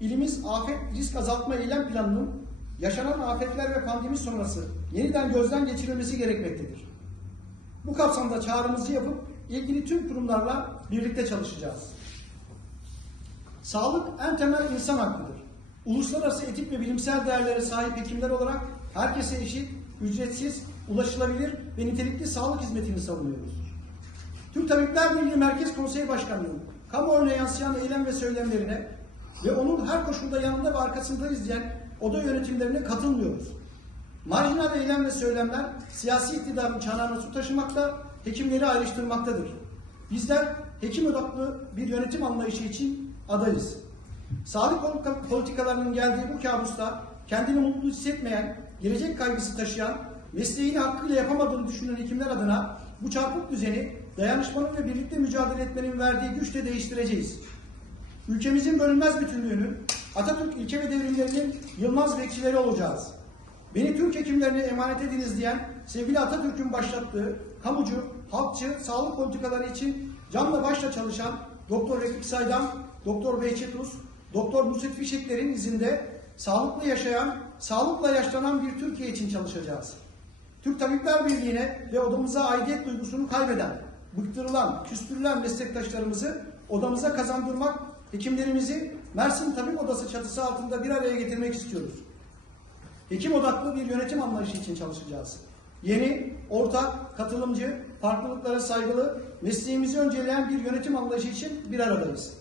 ilimiz afet risk azaltma eylem planının yaşanan afetler ve pandemi sonrası yeniden gözden geçirilmesi gerekmektedir. Bu kapsamda çağrımızı yapıp ilgili tüm kurumlarla birlikte çalışacağız. Sağlık en temel insan hakkıdır. Uluslararası etik ve bilimsel değerlere sahip hekimler olarak herkese eşit, ücretsiz, ulaşılabilir ve nitelikli sağlık hizmetini savunuyoruz. Türk Tabipler Birliği Merkez Konseyi Başkanlığı'nın kamuoyuna yansıyan eylem ve söylemlerine ve onun her koşulda yanında ve arkasında izleyen oda yönetimlerine katılmıyoruz. Marjinal eylem ve söylemler siyasi iktidarın çanağına su taşımakta, hekimleri ayrıştırmaktadır. Bizler hekim odaklı bir yönetim anlayışı için adayız. Sağlık politika- politikalarının geldiği bu kabusta kendini mutlu hissetmeyen, gelecek kaygısı taşıyan, mesleğini hakkıyla yapamadığını düşünen hekimler adına bu çarpık düzeni dayanışmanın ve birlikte mücadele etmenin verdiği güçle değiştireceğiz. Ülkemizin bölünmez bütünlüğünün, Atatürk ilke ve devrimlerinin yılmaz bekçileri olacağız. Beni Türk hekimlerine emanet ediniz diyen sevgili Atatürk'ün başlattığı kamucu, halkçı, sağlık politikaları için canla başla çalışan Doktor Refik Saydam, Doktor Behçet Uz, Doktor Nusret Fişekler'in izinde sağlıklı yaşayan, sağlıkla yaşlanan bir Türkiye için çalışacağız. Türk Tabipler Birliği'ne ve odamıza aidiyet duygusunu kaybeden, bıktırılan, küstürülen meslektaşlarımızı odamıza kazandırmak, hekimlerimizi Mersin Tabip Odası çatısı altında bir araya getirmek istiyoruz. Hekim odaklı bir yönetim anlayışı için çalışacağız. Yeni, ortak, katılımcı, farklılıklara saygılı, mesleğimizi önceleyen bir yönetim anlayışı için bir aradayız.